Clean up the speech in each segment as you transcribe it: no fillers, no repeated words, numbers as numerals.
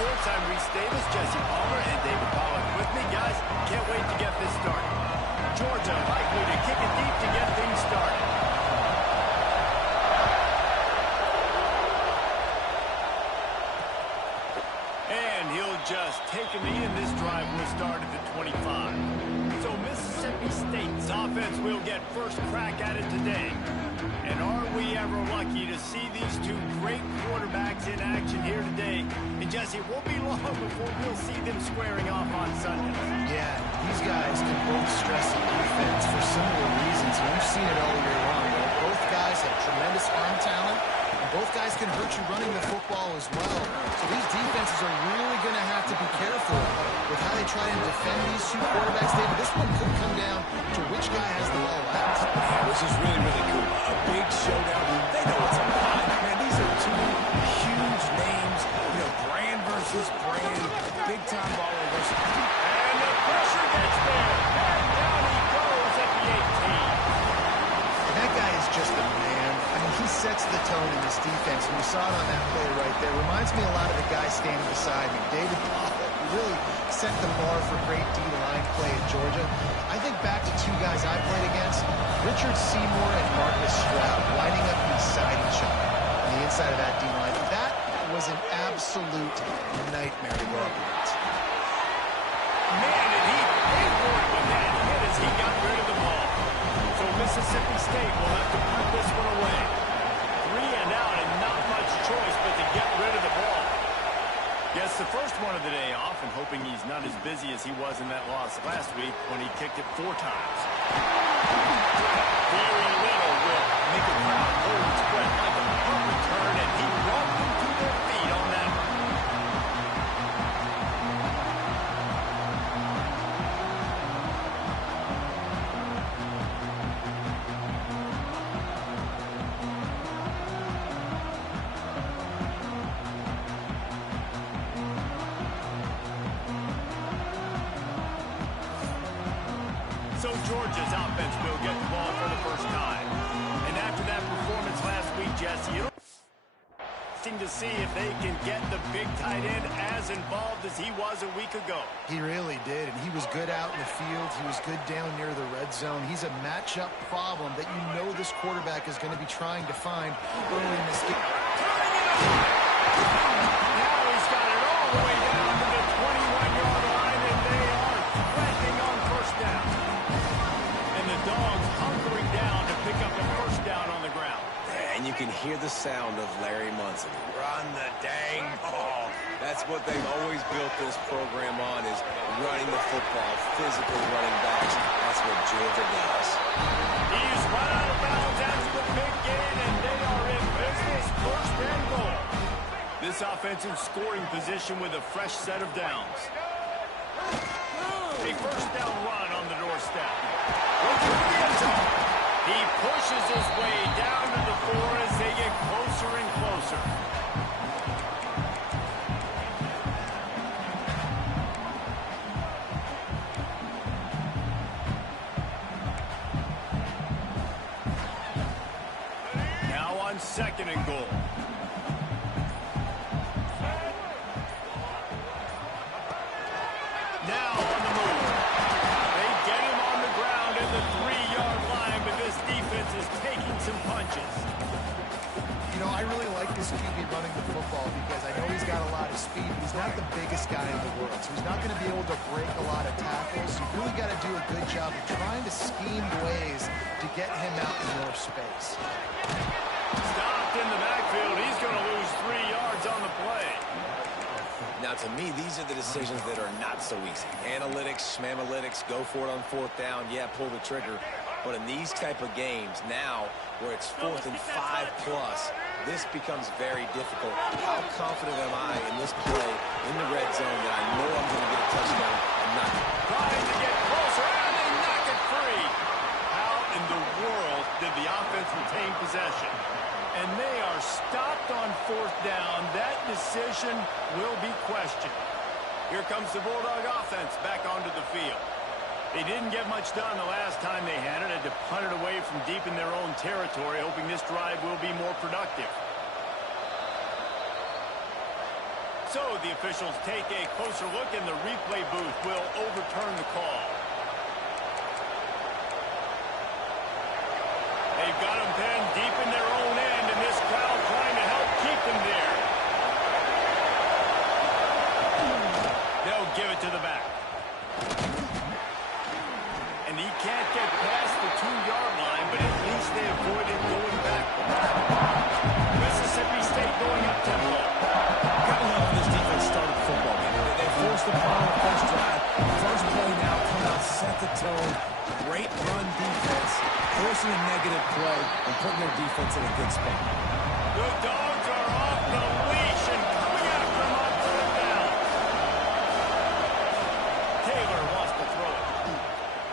Sports. I'm Reese Davis, Jesse Palmer, and David Pollack with me. Guys, can't wait to get this started. Georgia likely to kick it deep to get things started. And he'll just take a knee, and this drive will start at the 25. So Mississippi State's offense will get first crack at it today. And are we ever lucky to see these two great quarterbacks in action here today? And Jesse, it won't be long before we'll see them squaring off on Sunday. Yeah, these guys can both stress the defense for similar reasons. And we've seen it all year long. Both guys have tremendous arm talent. And both guys can hurt you running the football as well. So these defenses are really going to have to be careful with how they try and defend these two quarterbacks. David, this one could come down to which guy has the ball last. This is really, really cool. A big showdown. They know what's on the line. Man, these are two huge names. You know, brand versus brand. Big-time baller versus... And the pressure gets there. And down he goes at the 18. And that guy is just a man. I mean, he sets the tone in this defense. And we saw it on that play right there. Reminds me a lot of the guy standing beside me, David Pollack, who really set the bar for great D-line play at Georgia. I think back to two guys I played against, Richard Seymour and Marcus Stroud, lining up beside each other on the inside of that D-line. That was an absolute nightmare to go up against. Man, did he pay for it with that hit as he got rid of the ball. So Mississippi State will have to put this one away. 3 and out and not much choice but to get rid of the ball. Yes, the first one of the day off, and hoping he's not as busy as he was in that loss last week when he kicked it 4 times. Very little will make a crowd hold its breath like a punt return, and he brought them to their feet on that one. So Georgia's offense will get the ball for the first time. And after that performance last week, Jesse, you seem to see if they can get the big tight end as involved as he was a week ago. He really did, and he was good out in the field. He was good down near the red zone. He's a matchup problem that you know this quarterback is going to be trying to find early in this game. Now he's got it all the way down to the 21-yard line, and they are threatening on first down. And the Dogs hunkering down to pick up a first down on the ground. And you can hear the sound of Larry Munson. Run the dang ball. That's what they've always built this program on, is running the football, physical running backs. That's what Georgia does. He's run out of bounds after the big gain, and they are in business, first and goal. This offensive scoring position with a fresh set of downs. A first down run on the doorstep. Looking for the end zone. He pushes his way down to the 4 as they get closer and closer. Now on second and goal. Now on the move. They get him on the ground at the 3-yard line, but this defense is taking some punches. You know, I really like this QB running the football because I know he's got a lot of speed. He's not the biggest guy in the world, so he's not going to be able to break a lot of tackles. You've really got to do a good job of trying to scheme ways to get him out in more space. Stopped in the backfield. He's going to lose 3 yards on the play. Now, to me, these are the decisions that are not so easy. Analytics, schmamalytics, go for it on 4th down, yeah, pull the trigger. But in these type of games now, where it's 4th and 5+, this becomes very difficult. How confident am I in this play in the red zone that I know I'm going to get a touchdown and not Trying to get closer, and they knock it free. How in the world did the offense retain possession? And they are stopped on 4th down. That decision will be questioned. Here comes the Bulldog offense back onto the field. They didn't get much done the last time they had it. Had to punt it away from deep in their own territory, hoping this drive will be more productive. So the officials take a closer look, and the replay booth will overturn the call. They've got them pinned deep in their own end, and this crowd trying to help keep them there. They'll give it to the back. And he can't get past the 2-yard line, but at least they avoided going back. Mississippi State going up tempo. Gotta love how this defense started the football game. They forced the ball on the first drive. First play now, come out, set the tone. Great run defense, forcing a negative play and putting their defense in a good spot. The Dogs are off the leash and coming after him on third down. Taylor wants to throw it.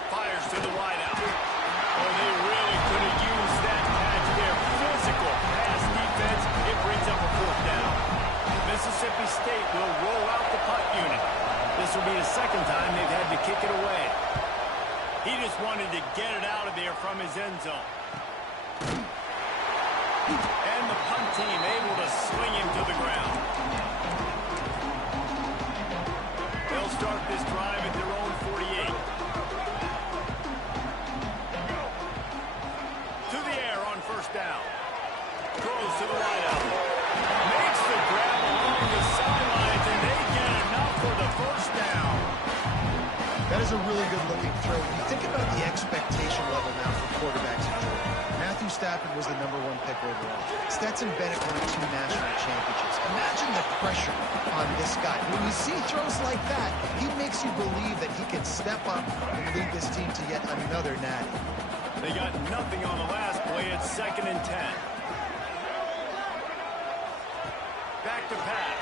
Fires to the wideout. Oh, they really could have used that catch there. Physical pass defense. It brings up a fourth down. Mississippi State will roll out the punt unit. This will be the second time they've had to kick it away. He just wanted to get it out of there from his end zone. And the punt team able to swing him to the ground. They'll start this drive at their own 48. To the air on first down. Throws to the wideout. Makes the grab along the sidelines, and they get enough for the first down. That is a really good-looking throw. You think about the expectation level now for quarterbacks in Georgia. Matthew Stafford was the #1 pick overall. Stetson Bennett won 2 national championships. Imagine the pressure on this guy. When you see throws like that, he makes you believe that he can step up and lead this team to yet another natty. They got nothing on the last play. It's 2nd and 10. Back to pass.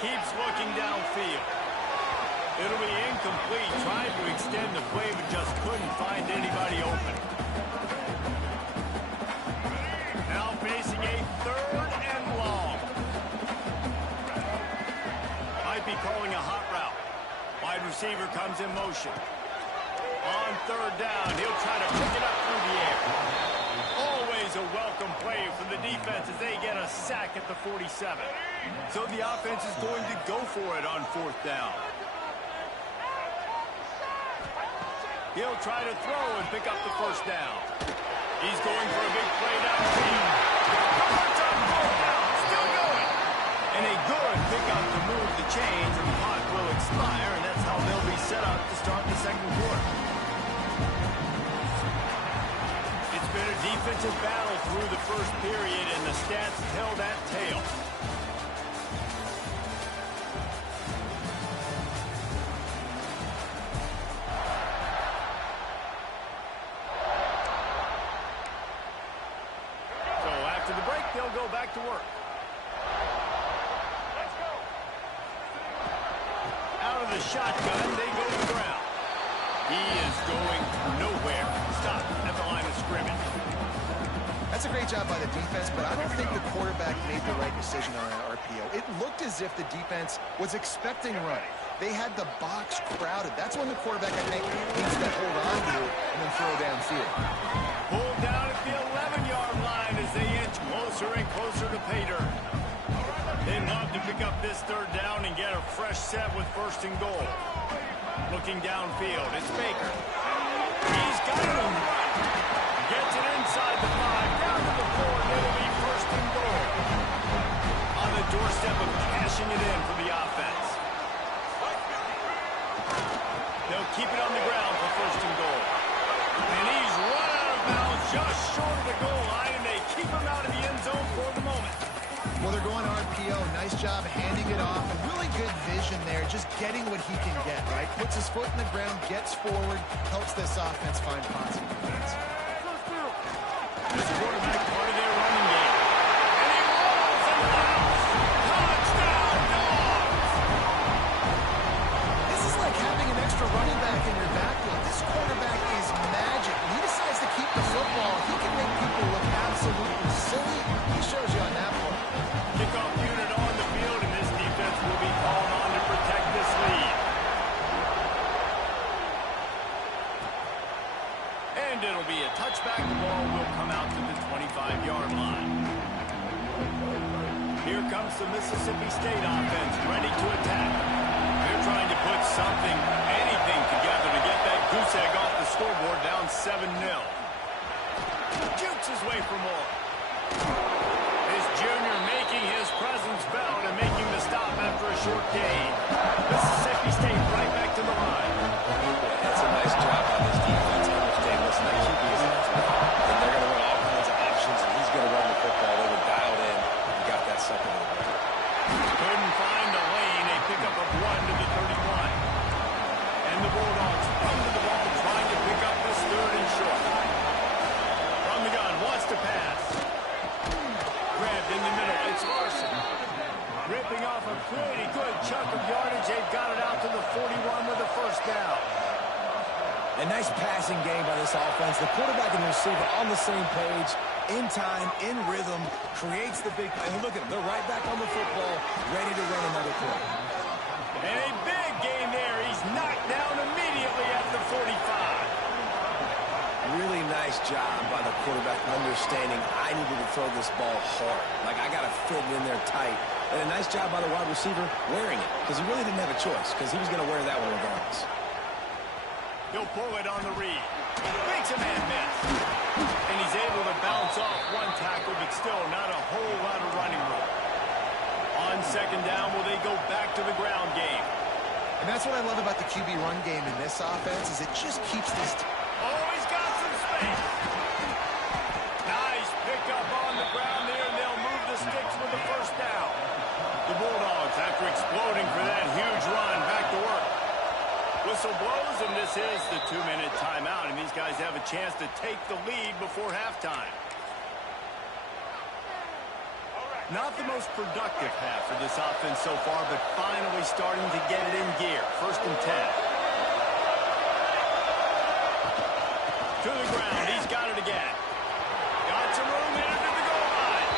Keeps looking downfield. It'll be incomplete. Tried to extend the play, but just couldn't find anybody open. Now facing a 3rd and long. Might be calling a hot route. Wide receiver comes in motion. On 3rd down, he'll try to pick it up through the air. Always a welcome play for the defense as they get a sack at the 47. So the offense is going to go for it on 4th down. He'll try to throw and pick up the first down. He's going for a big play downfield. On 4th down, still going. And a good pickup to move the chains, and the clock will expire, and that's how they'll be set up to start the 2nd quarter. It's been a defensive battle through the first period, and the stats tell that tale. Go back to work. Let's go. Out of the shotgun, they go to the ground. He is going nowhere. Stop at the line of scrimmage. That's a great job by the defense, but I don't think the quarterback made the right decision on that RPO. It looked as if the defense was expecting run. They had the box crowded. That's when the quarterback, I think, needs to hold on to it and then throw downfield. Pulled down at the 11-yard line as they inch closer and closer to pay dirt. They'd love to pick up this 3rd down and get a fresh set with 1st and goal. Looking downfield, it's Baker. He's got it in front. Gets it inside the 5, down to the 4, and it'll be 1st and goal. On the doorstep of cashing it in for the offense. They'll keep it on the ground for 1st and goal. And he's run out of bounds just short of the goal line, and they keep him out of the end zone for the moment. Well, they're going RPO. Nice job handing it off, and really good vision there, just getting what he can get, right? Puts his foot in the ground, gets forward, helps this offense find positive points. This quarterback part of their running game. And he rolls and laps. Touchdown, Dogs! This is like having an extra running back in your backfield. This quarterback is magic. When he decides to keep the football, he can make people look absolutely silly. He shows you on that play. Kickoff unit on the field, and this defense will be called on to protect this lead. And it'll be a comes the Mississippi State offense ready to attack. They're trying to put something, anything together to get that goose egg off the scoreboard down 7-0. Jukes his way for more. His junior making his presence felt and making the stop after a short gain. Mississippi State right back to the line. That's a nice job on this defense. Understand, listen, that QB is and they're going to run all kinds of options, and he's going to run the football. They were dialed in and got that sucker to the ground. Couldn't find the lane. A pickup of 1 to the 31. And the Bulldogs run to the ball, trying to pick up this 3rd and short. From the gun, wants to pass. Grabbed in the middle. It's Larson. Ripping off a pretty good chunk of yardage. They've got it out to the 41 with a first down. A nice passing game by this offense. The quarterback and the receiver on the same page, in time, in rhythm, creates the big play. And look at them. They're right back on the football, ready to run another play. And a big gain there. He's knocked down immediately at the 45. Really nice job by the quarterback understanding I needed to throw this ball hard. Like, I got to fit it in there tight. And a nice job by the wide receiver wearing it, because he really didn't have a choice, because he was going to wear that one regardless. He'll pull it on the read. Makes a man miss. And he's able to bounce off one tackle, but still not a whole lot of running room. On 2nd down, will they go back to the ground game? And that's what I love about the QB run game in this offense, is it just keeps this... Oh, he's got some space. Nice pickup on the ground there, and they'll move the sticks with the first down. The Bulldogs, after exploding for that huge run, back to work. Whistle blows, and this is the 2-minute timeout, and these guys have a chance to take the lead before halftime. Not the most productive half for this offense so far, but finally starting to get it in gear. 1st and 10. To the ground, he's got it again. Got some room into the goal line.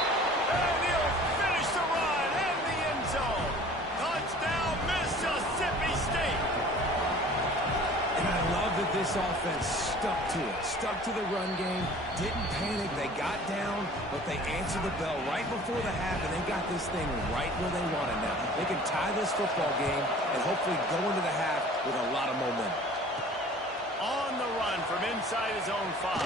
And he'll finish the run in the end zone. Touchdown, Mississippi State. And I love that this offense stuck to it. Stuck to the run game. Didn't panic. They got down, but they answered the bell right before the half, and they got this thing right where they want it now. They can tie this football game and hopefully go into the half with a lot of momentum. On the run from inside his own 5.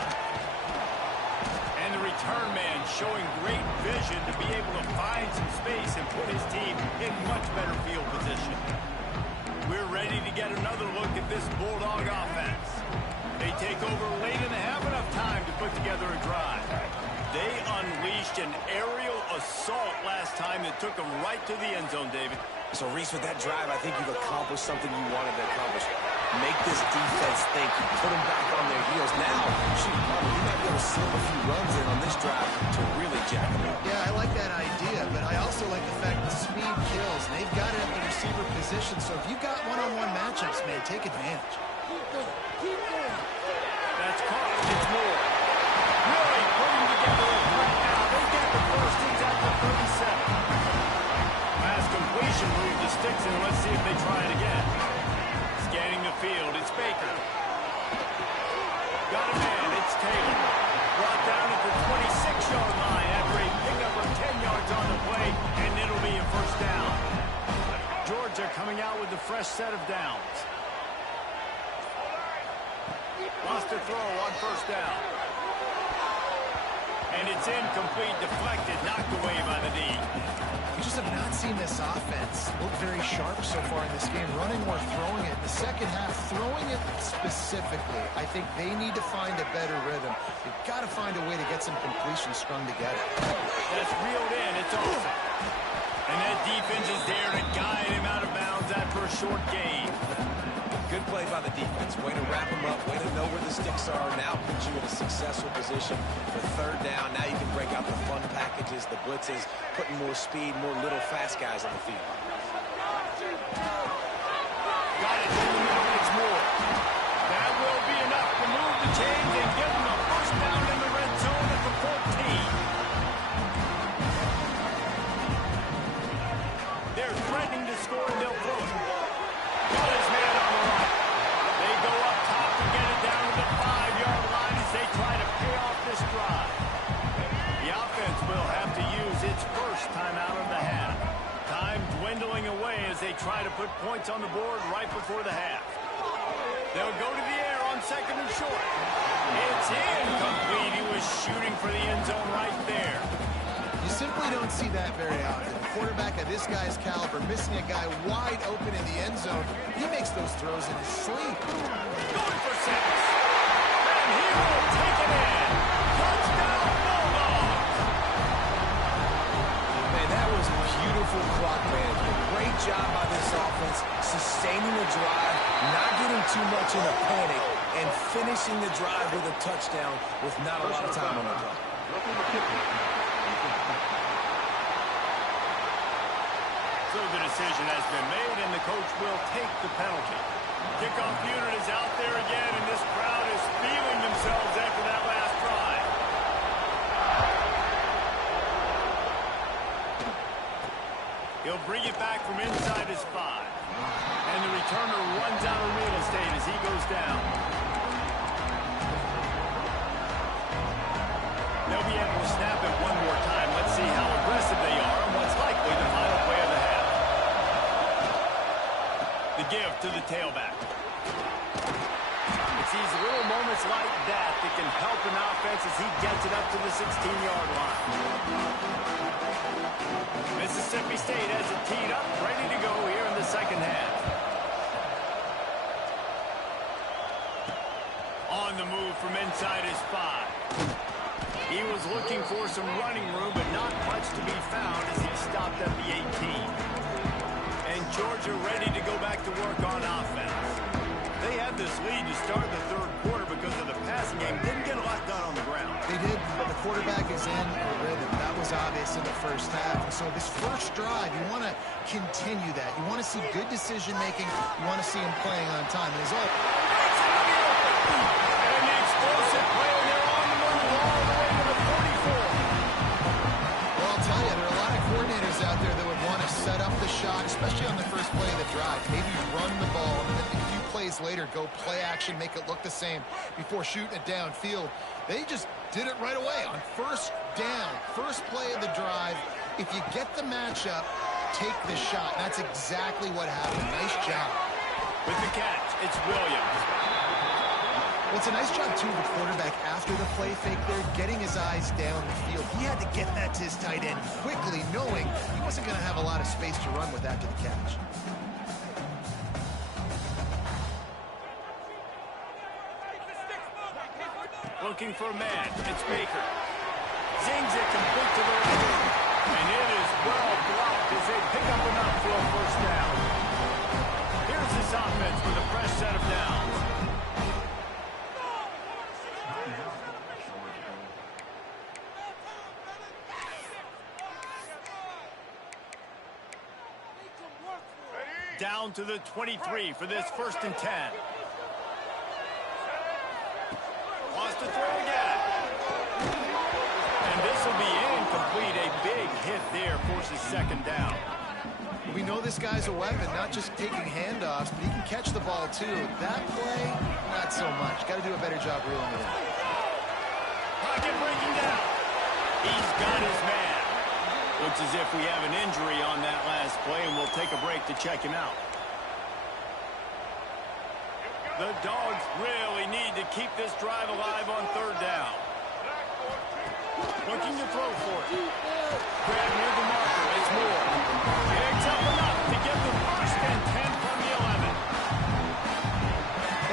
And the return man showing great vision to be able to find some space and put his team in much better field position. We're ready to get another look at this Bulldog offense. They take over late in the half, enough time to put together a drive. They unleashed an aerial assault last time that took them right to the end zone, David. So, Reese, with that drive, I think you've accomplished something you wanted to accomplish. Make this defense think. Put them back on their heels. Now, shoot, probably you might be able to slip a few runs in on this drive to really jack them up. Yeah, I like that idea, but I also like the fact that speed kills, and they've got it at the receiver position, so if you've got one-on-one matchups, man, take advantage. That's caught. It's more. Really putting together a threat now. They get the first. It's at the 37. Pass completion, move the sticks, and let's see if they try it again. Scanning the field, it's Baker. Got a man, it's Taylor. Brought down at the 26-yard line after a pickup of 10 yards on the play, and it'll be a first down. Georgia coming out with the fresh set of downs. Lost a throw on first down. And it's incomplete, deflected, knocked away by the D. We just have not seen this offense look very sharp so far in this game, running or throwing it. In the second half, throwing it specifically, I think they need to find a better rhythm. They've got to find a way to get some completion strung together. That's reeled in. It's awesome. And that defense is there to guide him out of bounds after a short gain. Good play by the defense. Way to wrap them up. Way to know where the sticks are. Now puts you in a successful position for 3rd down. Now you can break out the fun packages, the blitzes, putting more speed, more little fast guys on the field. Got it. In the middle. It's more. That will be enough to move the chains and give them a first down in the red zone at the 14. They're threatening to score, and they'll throw it. Got his man on the run. They go up top to get it down to the 5-yard line as they try to pay off this drive. The offense will have to use its first timeout of the half. they try to put points on the board right before the half. They'll go to the air on second and short. It's incomplete. He was shooting for the end zone right there. You simply don't see that very often. A quarterback of this guy's caliber missing a guy wide open in the end zone. He makes those throws in his sleep. Going for 6. And he will take it in. Touchdown, Bulldogs. Man, that was beautiful clock management. Great job by this offense, sustaining the drive, not getting too much in a panic, and finishing the drive with a touchdown with not a lot of time on the clock. So the decision has been made, and the coach will take the penalty. Kickoff unit is out there again, and this crowd is feeling themselves after that last drive. He'll bring it back from inside his 5. And the returner runs out of real estate as he goes down. They'll be able to snap it one more time. Let's see how aggressive they are and what's likely the final play of the half. The give to the tailback. It's these little moments like that that can help an offense as he gets it up to the 16-yard line. Mississippi State has it teed up, ready to go here in the second half. On the move from inside his 5. He was looking for some running room, but not much to be found as he stopped at the 18. And Georgia ready to go back to work on offense. They had this lead to start the third quarter because of the passing game. Didn't get a lot done on the ground. They did, but the quarterback is in a rhythm. That was obvious in the first half. And so this first drive, you want to continue that. You want to see good decision-making. You want to see him playing on time. And And the explosive play, and they're on the move all the way to the 44. Well, I'll tell you, there are a lot of coordinators out there that would want to set up the shot, especially on the first play of the drive. Maybe run the ball, and then a few plays later, go play action, make it look the same before shooting it downfield. They just did it right away on first down, first play of the drive. If you get the matchup, take the shot. That's exactly what happened. Nice job. With the catch, it's Williams. Well, it's a nice job, too, of the quarterback after the play fake there, getting his eyes down the field. He had to get that to his tight end quickly, knowing he wasn't going to have a lot of space to run with after the catch. Looking for a man. It's Baker. Zings it complete to the right. And it is well blocked as they pick up enough for a first down. Here's this offense with a fresh set of downs. Down to the 23 for this 1st and 10. Wants to throw again. And this will be incomplete. A big hit there forces 2nd down. We know this guy's a weapon, not just taking handoffs, but he can catch the ball, too. That play, not so much. Got to do a better job reeling it in. Pocket breaking down. He's got his man. Looks as if we have an injury on that last play, and we'll take a break to check him out. The Dogs really need to keep this drive alive on 3rd down. Looking to throw for it. Grab near the marker. It's Moore. Picks up enough to get the 1st and 10 from the 11.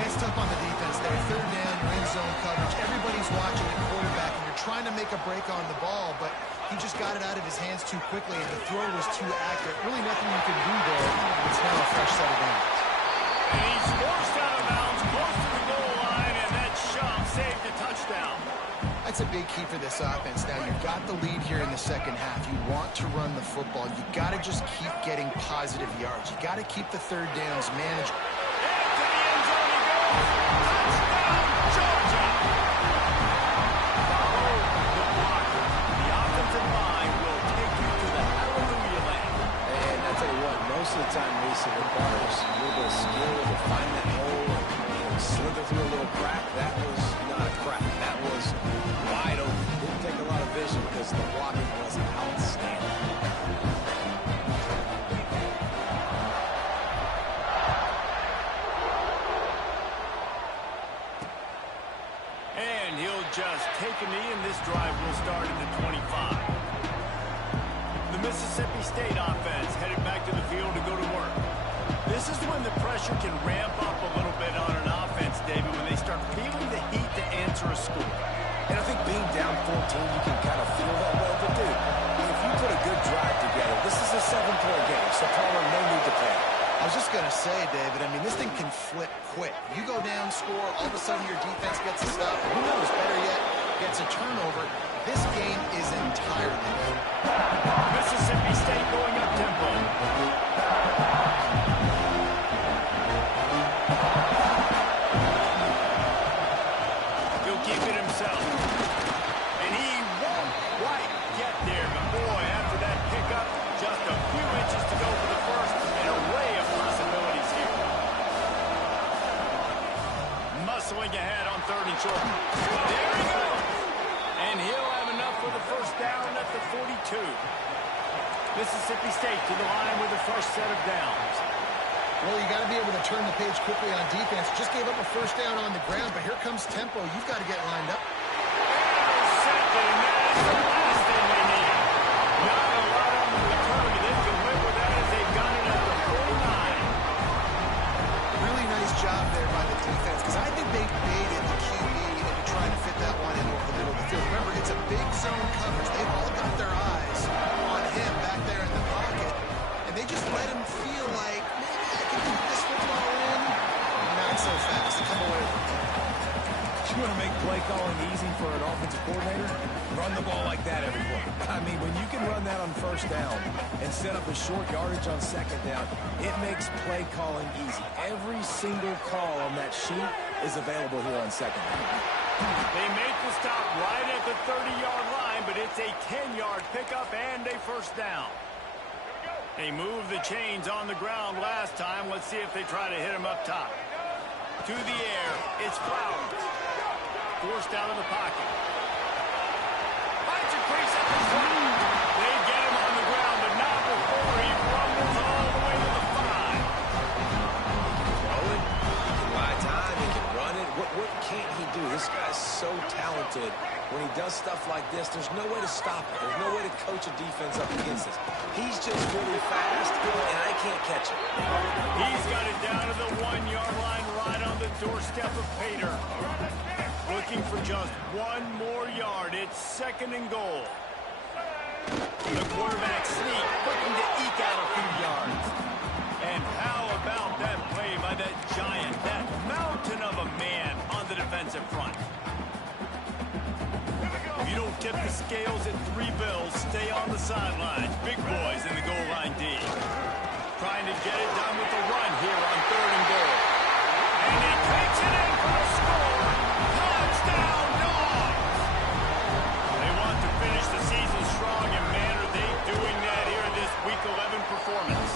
It's tough on the defense there. 3rd down, you're in zone coverage. Everybody's watching the quarterback, and you're trying to make a break on the ball, but he just got it out of his hands too quickly, and the throw was too accurate. Really nothing you can do there. It's now a fresh set of downs. And he's forced out of bounds close to the goal line, and that shove saved a touchdown. That's a big key for this offense. Now, you've got the lead here in the second half. You want to run the football. You got to just keep getting positive yards. You got to keep the 3rd downs manageable. And to the end zone he goes. Touchdown, Georgia. Follow the blocker. The offensive line will take you to the hallelujah land. And I tell you what, most of the time, Lisa, requires a little bit of skill to find that hole and slither through a little crack. That was not a crack. That was wide open. Didn't take a lot of vision because the blocking was outstanding. Mississippi State offense headed back to the field to go to work. This is when the pressure can ramp up a little bit on an offense, David, when they start feeling the heat to answer a score. And I think being down 14, you can kind of feel that way. But, dude, if you put a good drive together, this is a 7-point game, so Palmer, no need to panic. I was just going to say, David, I mean, this thing can flip quick. You go down, score, all of a sudden your defense gets a stop. Who knows, better yet, gets a turnover. This game is entirely different. Mississippi State going up tempo. He'll keep it himself. And he won't quite get there. But boy, after that pickup, just a few inches to go for the first. An array of possibilities here. Muscling ahead on 3rd and short. There he goes. And he'll have enough for the first down at the 42. Mississippi State to the line with a fresh set of downs. Well, you got to be able to turn the page quickly on defense. Just gave up a first down on the ground, but here comes tempo. You've got to get lined up. Intercepted, and that is the last thing they need. Not a lot on the return. They can live with that as they've got it at the 49. Really nice job there by the defense, because I think they baited the QB into trying to fit that one in over the middle of the field. Remember, it's a big zone coverage. They've all got their eyes on him back there in the pocket, and they just let him feel like, maybe I can keep this football in. Not so fast. Come away from it. You want to make play calling easy for an offensive coordinator? Run the ball like that every play. I mean, when you can run that on first down and set up a short yardage on 2nd down, it makes play calling easy. Every single call on that sheet is available here on 2nd down. They make the stop right at the 30-yard line, but it's a 10-yard pickup and a first down. They moved the chains on the ground last time. Let's see if they try to hit him up top. To the air, it's Flowers. Forced out of the pocket. Finds a crease at the front. They get him on the ground, but not before he rumbles all the way to the 5. Throw it. He can buy time. He can run it. What can't he do? This guy's so talented. When he does stuff like this, there's no way to stop it. There's no way to coach a defense up against this. He's just really fast, and I can't catch him. He's got it down to the 1-yard line right on the doorstep of Pater. Looking for just one more yard. It's 2nd and goal. The quarterback sneak, looking to eke out a few yards. And how about that play by that giant, that mountain of a man on the defensive front? If you don't tip the scales at 3 bills, stay on the sidelines. Big boys in the goal line D. Trying to get it done with the run here on 3rd and goal. And he takes it in for a score. Touchdown, Dogs! They want to finish the season strong, and man, are they doing that here in this Week 11 performance.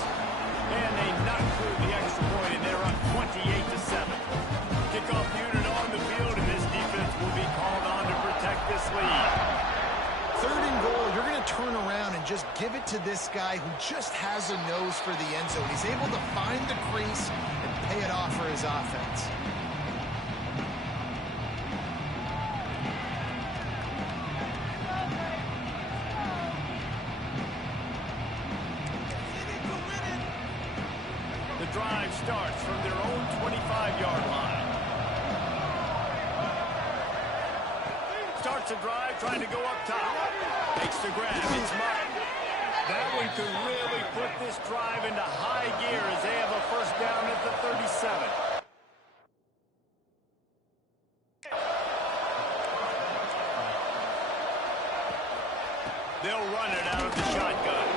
And they knock through the extra point, and they're up 28-7. Kickoff unit on the field, and this defense will be called on to protect this lead. 3rd and goal, you're going to turn around and just give it to this guy who just has a nose for the end zone. He's able to find the crease and pay it off for his offense. The drive starts from their own 25-yard line. Starts a drive trying to go up top. Makes the grab. It's Martin. That one could really put this drive into high gear as they have a first down at the 37. They'll run it out of the shotgun.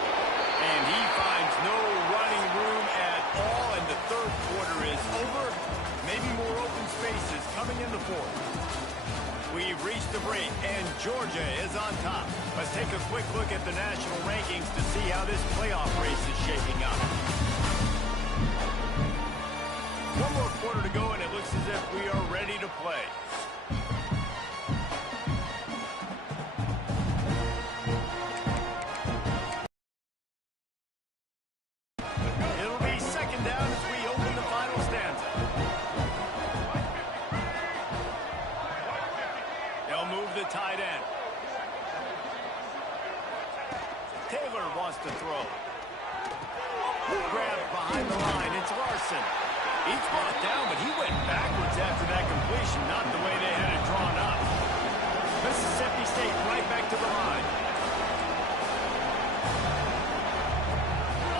And he finds no running room at all, and the 3rd quarter is over. Maybe more open spaces coming in the 4th. We've reached the break, and Georgia is on top. Let's take a quick look at the national rankings to see how this playoff race is shaping up. One more quarter to go, and it looks as if we are ready to play. It'll be 2nd down as we open the final stanza. They'll move the tight end. Taylor wants to throw. behind the line. It's Larson. He's brought down, but he went backwards after that completion, not the way they had it drawn up. Mississippi State right back to the line.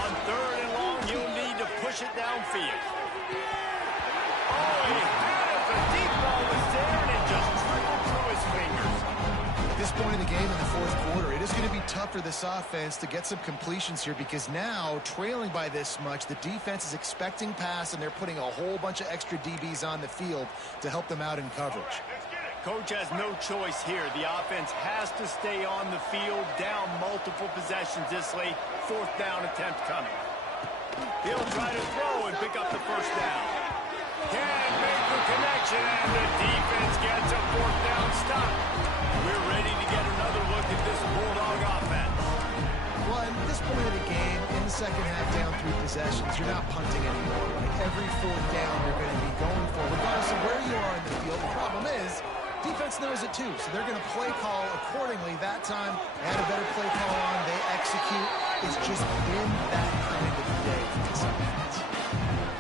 On 3rd and long, you'll need to push it downfield. Oh, he had it. The deep ball was there, and it just trickled through his fingers. At this point in the game in the 4th quarter, it is going to be tough for this offense to get some completions here because now, trailing by this much, the defense is expecting pass, and they're putting a whole bunch of extra DBs on the field to help them out in coverage. Coach has no choice here. The offense has to stay on the field, down multiple possessions this late. 4th down attempt coming. He'll try to throw and pick up the 1st down. Can't make the connection, and the defense gets a 4th down stop. We're ready to get another look at this Bulldog offense. Well, at this point of the game, in the second half, down 3 possessions, you're not punting anymore. Like every 4th down, you're going to be going for, regardless of where you are in the field. The problem is, defense knows it too, so they're going to play call accordingly. That time, they had a better play call on. They execute. It's just been that kind of day for this offense.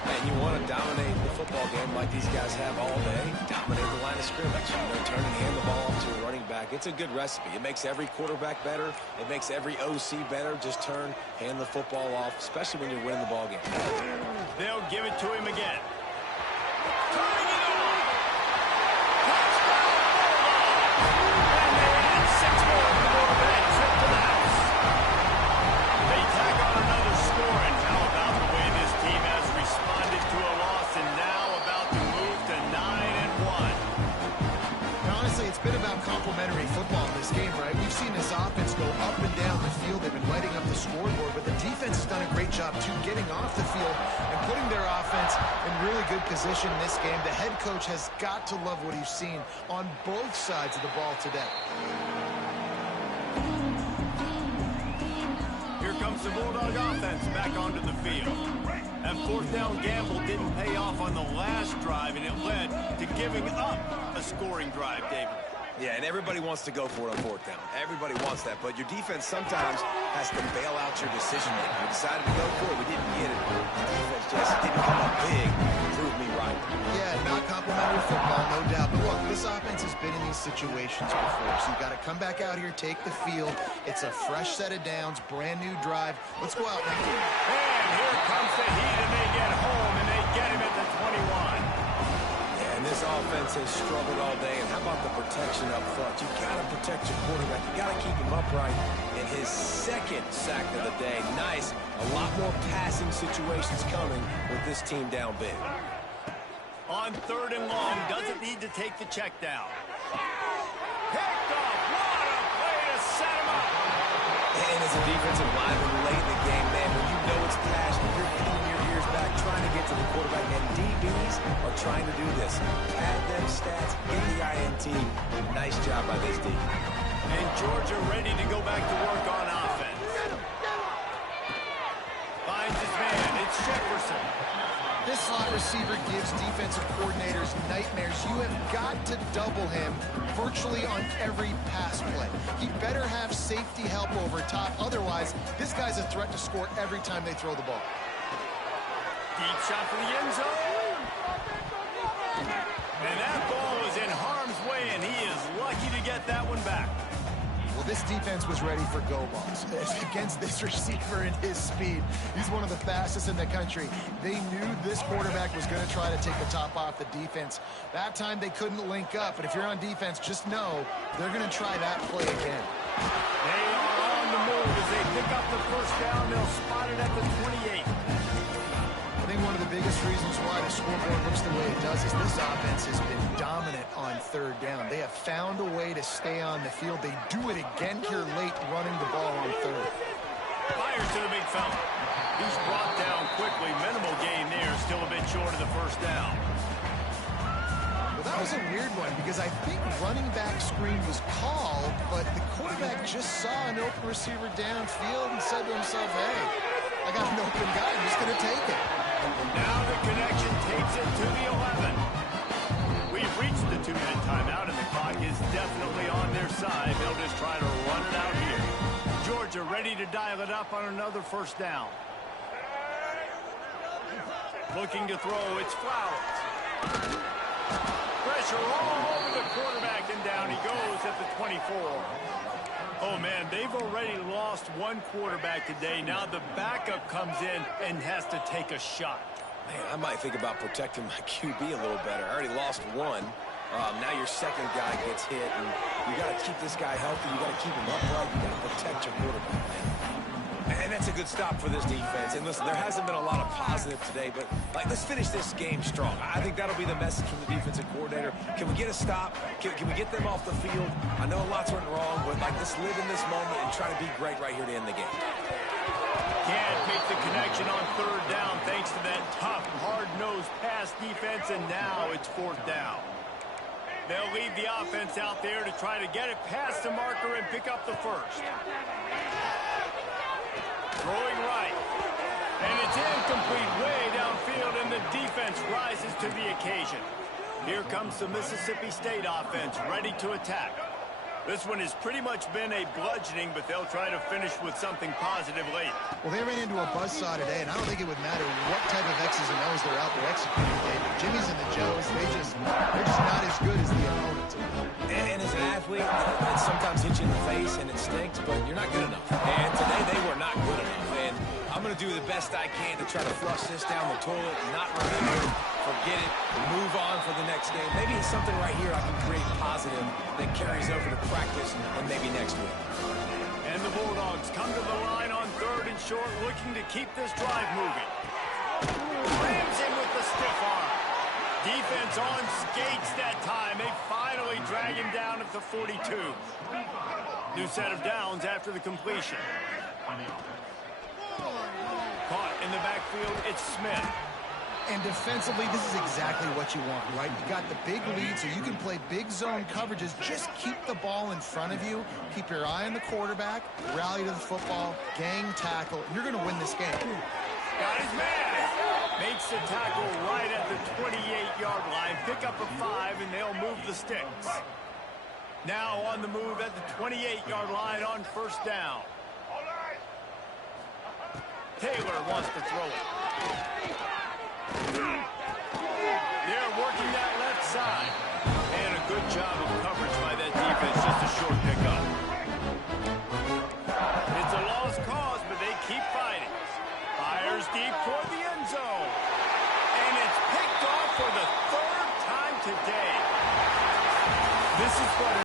And you want to dominate the football game like these guys have all day. Dominate the line of scrimmage. Turn and hand the ball off to a running back. It's a good recipe. It makes every quarterback better. It makes every OC better. Just turn, hand the football off, especially when you're winning the ball game. They'll give it to him again. Turning it on. And they add 6 more to that trip to the house. They tack on another score, and how about the way this team has responded to a loss and now about to move to 9-1. Now, honestly, it's been about complementary football in this game, right? We've seen this offense go up and down the field. They've been lighting up the scoreboard, but the defense has done a great job, too, getting off the field and putting their offense in really good position in this game. The head coach has got to love what he's seen on both sides of the ball today. Here comes the Bulldog offense back onto the field. That 4th down gamble didn't pay off on the last drive, and it led to giving up a scoring drive, David. Yeah, and everybody wants to go for it on 4th down. Everybody wants that, but your defense sometimes has to bail out your decision-making. We decided to go for it. We didn't get it. The defense just didn't come up big. Prove me right. Yeah, not complimentary football, no doubt. But look, this offense has been in these situations before, so you got to come back out here, take the field. It's a fresh set of downs, brand new drive. Let's go out. And here comes the heat, and they get home, and they get him at the 21. And this offense has struggled all day. And how about the protection up front? You got to protect your quarterback. You got to keep him upright. And his 2nd sack of the day. Nice. A lot more passing situations coming with this team down big. On 3rd and long, doesn't need to take the check down. Picked off. What a play to set him up. And as a defensive lineman late in the game, man, when you know it's passion, you're pulling your ears back, trying to get to the quarterback, and DBs are trying to do this. Add them stats, get the INT. Nice job by this D. And Georgia ready to go back to work on offense. Finds his man. It's Jefferson. This slot receiver gives defensive coordinators nightmares. You have got to double him virtually on every pass play. He better have safety help over top. Otherwise, this guy's a threat to score every time they throw the ball. Deep shot for the end zone. And that ball was in harm's way, and he is lucky to get that one back. Well, this defense was ready for go balls. Against this receiver and his speed, he's one of the fastest in the country. They knew this quarterback was going to try to take the top off the defense. That time they couldn't link up, but if you're on defense, just know they're going to try that play again. They are on the move as they pick up the 1st down. They'll spot it at the 28. I think one of the biggest reasons why the scoreboard looks the way it does is this offense has been dominant on 3rd down. They have found a way to stay on the field. They do it again here late, running the ball on 3rd. Fire to the big fella. He's brought down quickly. Minimal gain there. Still a bit short of the 1st down. Well, that was a weird one because I think running back screen was called, but the quarterback just saw an open receiver downfield and said to himself, hey, I got an open guy. I'm just going to take it. Now the connection takes it to the 11. We've reached the 2-minute timeout, and the clock is definitely on their side. They'll just try to run it out here. Georgia ready to dial it up on another 1st down. Looking to throw, it's Flowers. Pressure all over the quarterback, and down he goes at the 24. Oh, man, they've already lost one quarterback today. Now the backup comes in and has to take a shot. Man, I might think about protecting my QB a little better. I already lost one. Now your second guy gets hit, and you got to keep this guy healthy. You got to keep him upright. You got to protect your quarterback, man. And that's a good stop for this defense. And listen, there hasn't been a lot of positive today, but let's finish this game strong. I think that'll be the message from the defensive coordinator. Can we get a stop? Can we get them off the field? I know lots went wrong, but let's live in this moment and try to be great right here to end the game. Can't make the connection on third down thanks to that tough, hard-nosed pass defense, and now it's fourth down. They'll leave the offense out there to try to get it past the marker and pick up the first. Throwing right. And it's incomplete way downfield, and the defense rises to the occasion. Here comes the Mississippi State offense ready to attack. This one has pretty much been a bludgeoning, but they'll try to finish with something positive late. Well, they ran into a buzzsaw today, and I don't think it would matter what type of X's and O's they're out there executing today. But Jimmy's and the Joes, they're just not as good as the opponent. And as an athlete, it sometimes hits you in the face and it stinks, but you're not good enough. And today they were not good enough. And I'm going to do the best I can to try to flush this down the toilet and not remember, forget it, move on for the next game. Maybe it's something right here I can create positive that carries over to practice and maybe next week. And the Bulldogs come to the line on third and short, looking to keep this drive moving. Rams in with the stiff arm. Defense on skates that time. They finally drag him down at the 42. New set of downs after the completion. Caught in the backfield, it's Smith. And defensively, this is exactly what you want, right? You got the big lead, so you can play big zone coverages. Just keep the ball in front of you. Keep your eye on the quarterback. Rally to the football. Gang tackle. You're going to win this game. Got his man. Makes the tackle right at the 28-yard line. Pick up a 5, and they'll move the sticks. Now on the move at the 28-yard line on first down. Taylor wants to throw it. They're working that left side. And a good job of coverage by that defense. Just a short pickup. It's a lost cause, but they keep fighting. Fires deep toward the end zone. And it's picked off for the third time today. This is what